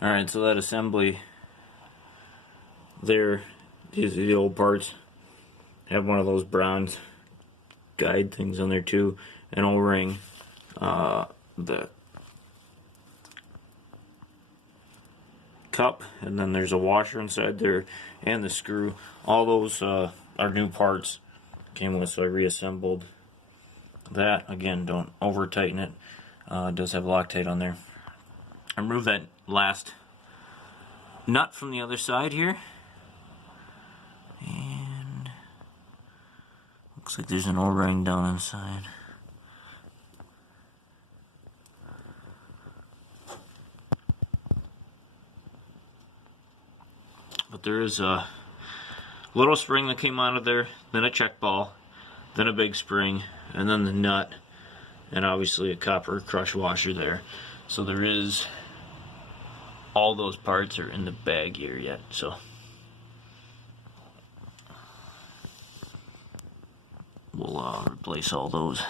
Alright, so that assembly there, these are the old parts. Have one of those bronze guide things on there too, an O-ring, the cup, and then there's a washer inside there, and the screw. All those are new parts came with, so I reassembled that. Again, don't over tighten it. It does have Loctite on there. I removed that last nut from the other side here, and looks like there's an O-ring down inside. But there is a little spring that came out of there, then a check ball, then a big spring, and then the nut, and obviously a copper crush washer there. So there is, all those parts are in the bag here yet, so we'll replace all those.